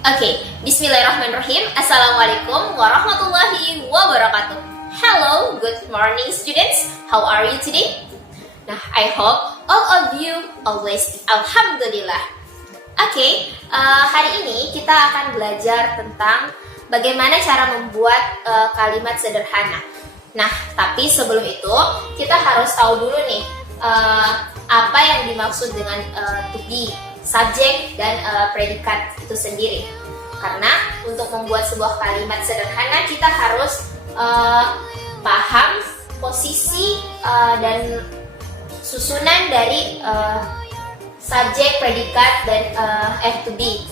Oke, Bismillahirrahmanirrahim. Assalamualaikum warahmatullahi wabarakatuh. Hello, good morning students. How are you today? Nah, I hope all of you always alhamdulillah. Oke, hari ini kita akan belajar tentang bagaimana cara membuat kalimat sederhana. Nah, tapi sebelum itu kita harus tahu dulu nih apa yang dimaksud dengan to be, subjek dan predikat itu sendiri. Karena untuk membuat sebuah kalimat sederhana kita harus paham posisi dan susunan dari subjek, predikat dan to be.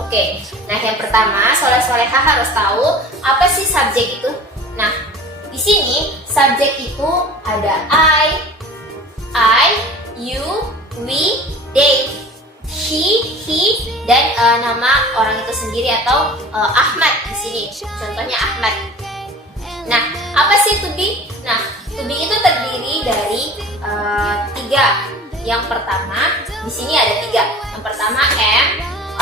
Oke, nah yang pertama soleh-soleha harus tahu apa sih subjek itu. Nah, di sini subjek itu ada I, you, we, they, she, he, dan nama orang itu sendiri atau Ahmad di sini. Contohnya Ahmad. Nah, apa sih to be? Nah, to be itu terdiri dari tiga. Yang pertama, di sini ada tiga. Yang pertama am,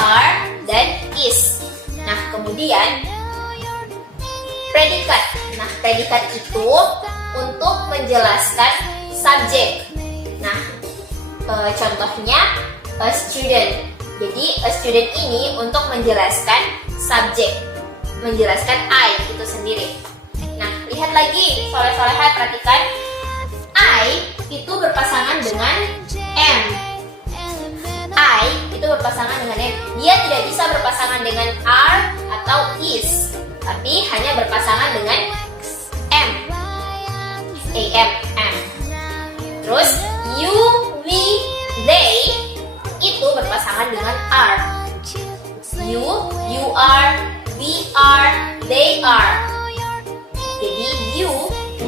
are, dan is. Nah, kemudian predikat. Nah, predikat itu untuk menjelaskan subjek. Nah, contohnya a student. Jadi a student ini untuk menjelaskan subjek, menjelaskan I itu sendiri. Nah, lihat lagi soleh-soleha, perhatikan I itu berpasangan dengan am. I itu berpasangan dengan am. Dia tidak bisa berpasangan dengan are atau is, tapi hanya berpasangan dengan am. Am. Terus you, we, they itu berpasangan dengan are. You are, we are, they are. Jadi you,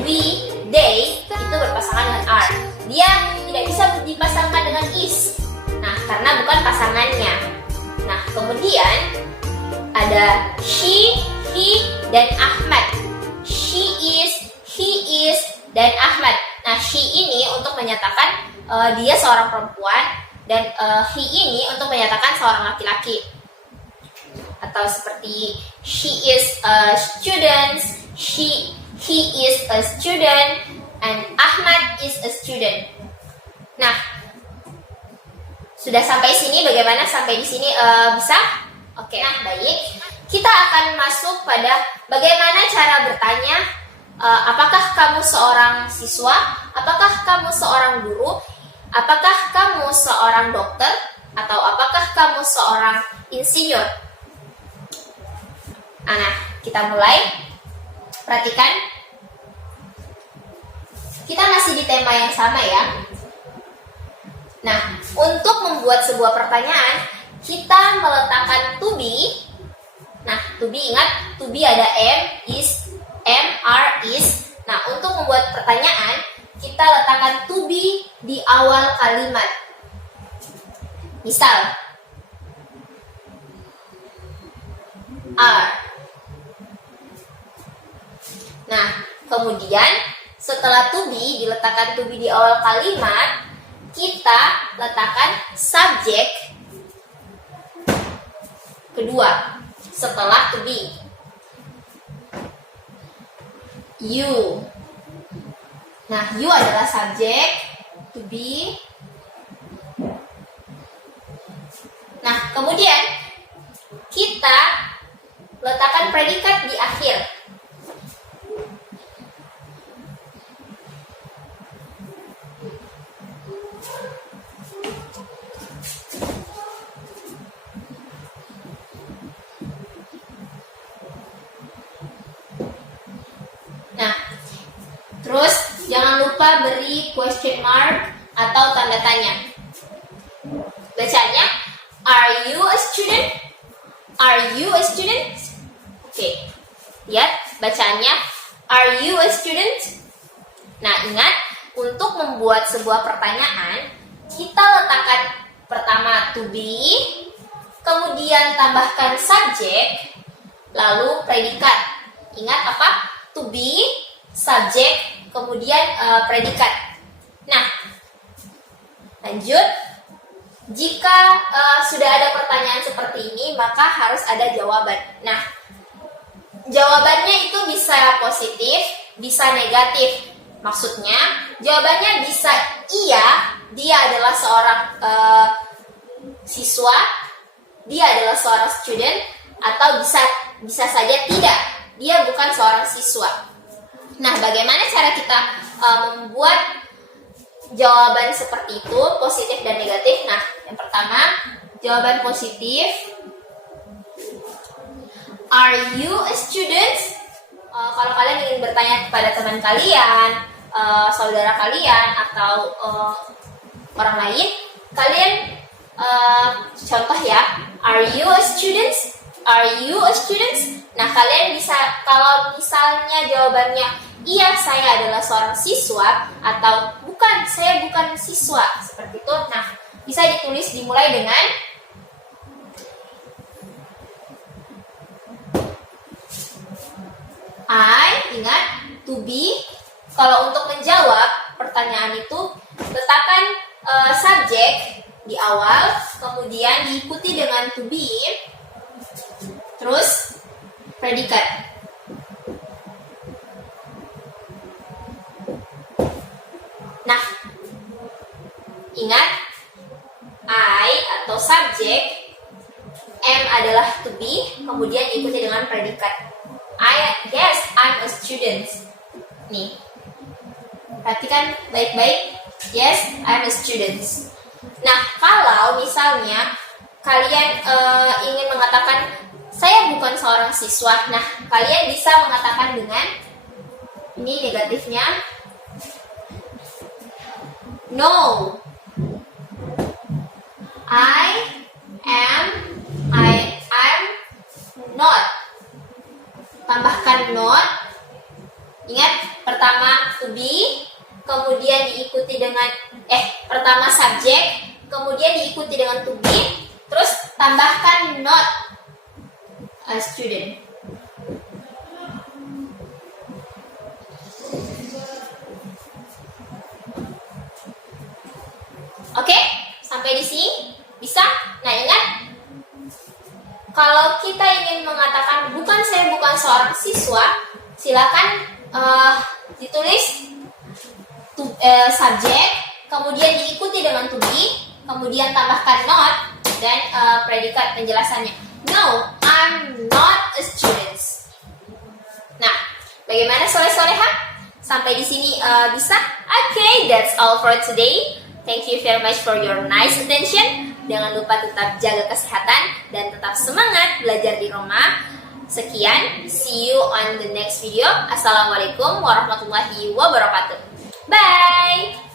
we, they itu berpasangan dengan are. Dia tidak bisa dipasangkan dengan is. Nah, karena bukan pasangannya. Nah, kemudian ada she, he, dan Ahmad. She is, he is, dan Ahmad. Nah, she ini untuk menyatakan dia seorang perempuan, dan he ini untuk menyatakan seorang laki-laki. Atau seperti she is a student, he is a student, and Ahmad is a student. Nah, sudah sampai sini, bagaimana sampai di sini bisa? Oke, nah baik. Kita akan masuk pada bagaimana cara bertanya. Apakah kamu seorang siswa? Apakah kamu seorang guru? Apakah kamu seorang dokter? Atau apakah kamu seorang insinyur? Nah, kita mulai. Perhatikan. Kita masih di tema yang sama ya. Nah, untuk membuat sebuah pertanyaan, kita meletakkan to be. Nah, to be, ingat, to be ada am, is, are, is. Nah, untuk membuat pertanyaan, kita letakkan to be di awal kalimat. Misal, are. Nah, kemudian setelah to be, diletakkan to be di awal kalimat, kita letakkan subjek kedua setelah to be. You. Nah, you adalah subjek, to be. Nah, kemudian kita letakkan predikat di akhir. Nah, terus jangan lupa beri question mark atau tanda tanya. Bacanya, are you a student? Are you a student? Oke, lihat bacanya, are you a student? Nah, ingat, untuk membuat sebuah pertanyaan, kita letakkan pertama to be, kemudian tambahkan subjek, lalu predikat. Ingat apa? To be, subjek, kemudian predikat. Nah, lanjut. Jika sudah ada pertanyaan seperti ini, maka harus ada jawaban. Nah, jawabannya itu bisa positif, bisa negatif. Maksudnya, jawabannya bisa iya, dia adalah seorang siswa, dia adalah seorang student, atau bisa saja tidak, dia bukan seorang siswa. Nah, bagaimana cara kita membuat jawaban seperti itu, positif dan negatif? Nah, yang pertama, jawaban positif. Are you a student? Kalau kalian ingin bertanya kepada teman kalian, saudara kalian, atau orang lain, kalian contoh ya, are you a student? Are you a student? Nah, kalian bisa, kalau misalnya jawabannya iya, saya adalah seorang siswa, atau bukan, saya bukan siswa, seperti itu. Nah, bisa ditulis dimulai dengan ingat, to be. Kalau untuk menjawab pertanyaan itu, letakkan subjek di awal, kemudian diikuti dengan to be, terus predikat. Nah, ingat, I atau subjek, am adalah to be, kemudian diikuti dengan predikat. Yes, I'm a student. Nih, perhatikan baik-baik. Yes, I'm a student. Nah, kalau misalnya kalian ingin mengatakan saya bukan seorang siswa, nah kalian bisa mengatakan dengan ini negatifnya. No, I'm not. Tambahkan not. Ingat, pertama to be, kemudian diikuti dengan pertama subjek, kemudian diikuti dengan to be, terus tambahkan not a student. Oke, sampai di sini bisa? Nah, ingat, kalau kita ingin mengatakan saya bukan seorang siswa, silakan ditulis subjek, kemudian diikuti dengan to be, kemudian tambahkan not, dan predikat penjelasannya. No, I'm not a student. Nah, bagaimana soleh-soleha? Sampai di sini bisa? Okay, that's all for today. Thank you very much for your nice attention. Jangan lupa tetap jaga kesehatan dan tetap semangat belajar di rumah. Sekian, see you on the next video. Assalamualaikum warahmatullahi wabarakatuh. Bye!